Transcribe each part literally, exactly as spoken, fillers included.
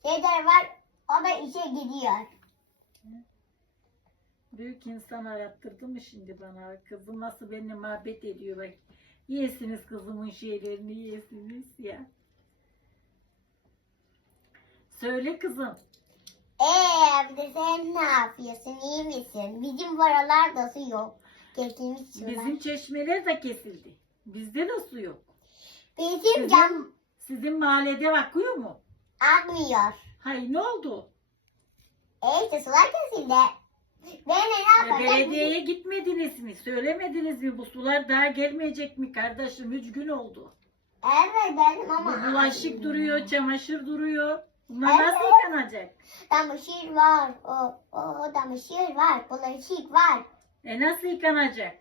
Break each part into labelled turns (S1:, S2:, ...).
S1: Deder var. O da işe gidiyor.
S2: Büyük insan arattırdı mı şimdi bana? Kızım nasıl benimle muhabbet ediyor bak. Yiyesiniz kızımın şeylerini yiyesiniz ya. Söyle kızım.
S1: Eee bir de sen ne yapıyorsun? İyi misin? Bizim buralarda su yok. Kesilmiş sular.
S2: Bizim çeşmeler de kesildi. Bizde de su yok.
S1: Bizim
S2: Sizin,
S1: cam
S2: sizin mahallede akıyor mu?
S1: akmıyor.
S2: Hayır ne oldu?
S1: E işte sular kesildi. Ben de ne
S2: Ya
S1: yapacağım?
S2: belediyeye gitmediniz mi? Söylemediniz mi? Bu sular daha gelmeyecek mi kardeşim? Üç gün oldu.
S1: Evet benim
S2: Bu
S1: ama.
S2: bulaşık duruyor, çamaşır duruyor. Bunlar
S1: Evet.
S2: nasıl yıkanacak?
S1: Çamaşır var. O, o çamaşır var. Bulaşık var.
S2: E nasıl yıkanacak?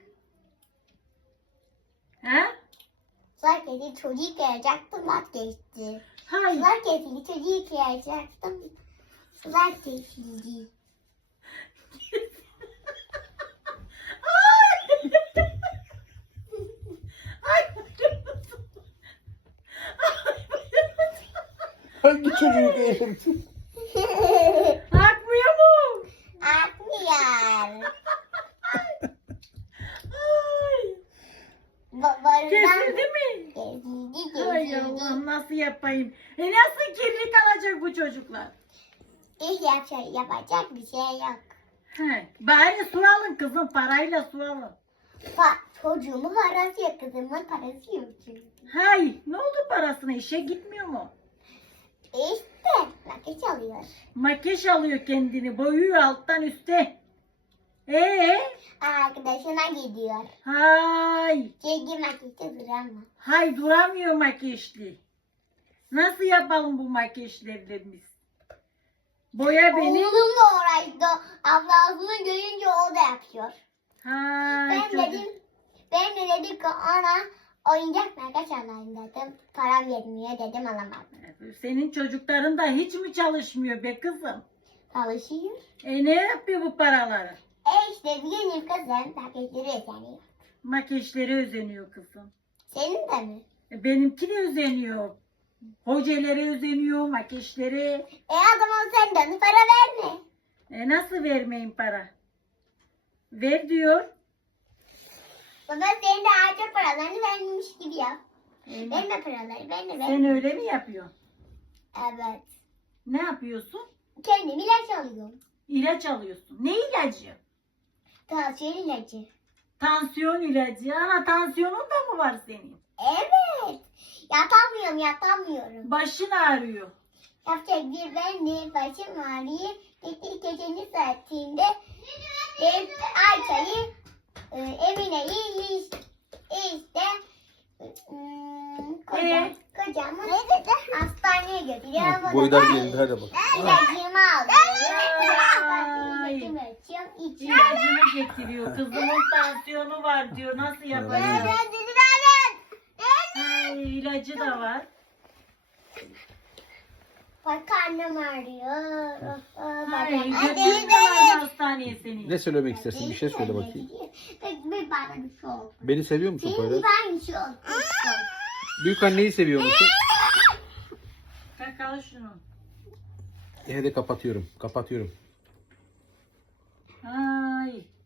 S2: Ha?
S1: Sular kesildi çocuk yıkayacaktım vazgeçti.
S2: Hayır.
S1: Sular kesildi çocuk yıkayacaktım. Sular kesildi.
S3: Hangi çocuğu eğlensin?
S2: Akmıyor mu?
S1: Akmıyor.
S2: Ay.
S1: Babadan
S2: Kesildi mi?
S1: kesildi
S2: Ay
S1: kesildi.
S2: Allah'ım nasıl yapayım? E nasıl kirli kalacak bu çocuklar?
S1: İş yapacak, yapacak bir şey yok.
S2: He, bari su alın kızım, parayla su alın.
S1: Pa çocuğumun parası yok, kızımın parası yok çünkü.
S2: Hay, ne oldu parasına? İşe gitmiyor mu?
S1: İşte nakit alıyor.
S2: Makyaj alıyor kendini, boyuyor alttan üste. Ee,
S1: Arkadaşına gidiyor.
S2: hay,
S1: Çünkü nakite duramaz.
S2: hay duramıyor makyajlı. Nasıl yapalım bu makyajlarını? Boya beni.
S1: Oğlum da oraydı. Ablasını görünce o da yapıyor.
S2: Hay,
S1: Ben
S2: çocuk.
S1: dedim, ben de dedim ki ana oyuncak makyaj alayım dedim. Param yetmiyor dedim alamadım.
S2: Senin çocukların da hiç mi çalışmıyor be kızım?
S1: Çalışıyor.
S2: E ne yapıyor bu paraları?
S1: E işte benim kızım paketleri özeniyor.
S2: Makyajları özeniyor kızım.
S1: Senin de mi?
S2: E, benimki de özeniyor. Hocaları özeniyor, makyajları.
S1: E adamın senden para verme.
S2: E nasıl vermeyin para? Ver diyor.
S1: Baba senin de harca paralarını vermiş gibi ya.
S2: E,
S1: Verme paraları, verme
S2: sen
S1: verme.
S2: öyle mi yapıyorsun?
S1: Evet.
S2: Ne yapıyorsun?
S1: Kendim ilaç alıyorum.
S2: İlaç alıyorsun. Ne ilacı?
S1: Tansiyon ilacı.
S2: Tansiyon ilacı. Ana tansiyonun da mı var senin?
S1: Evet. Yatamıyorum, yatamıyorum.
S2: Başın ağrıyor.
S1: Yapacak bir ben de başım ağrıyor. Gitti gecenin saatinde ben Ayça'yı e, Emine'yi işte, işte ım, kocam,
S2: Ee?
S1: kocamı hastaneye götürüyorum.
S3: Ha, boylar geldi hadi bak.
S1: İlacımı alıyorum.
S2: Ay.
S1: İçimi açıyorum, içiyorum.
S2: İlacını getiriyor. Kızımın tansiyonu var diyor. Nasıl yapacağız? Ay, ilacı da var.
S1: Bak karnım ağrıyor.
S2: Ay,
S1: Bacağım-
S2: götürdüler hastaneye seni.
S3: Ne söylemek istersin? Bir şey söyle bakayım.
S1: Peki bir bana bir şey oldu.
S3: Beni seviyor musun
S1: Benim
S3: Poyraz?
S1: ben bir şey oldu.
S3: Büyük anneyi seviyor musun?
S2: Kalk al şunu.
S3: E, hadi kapatıyorum. Kapatıyorum.
S2: Ay.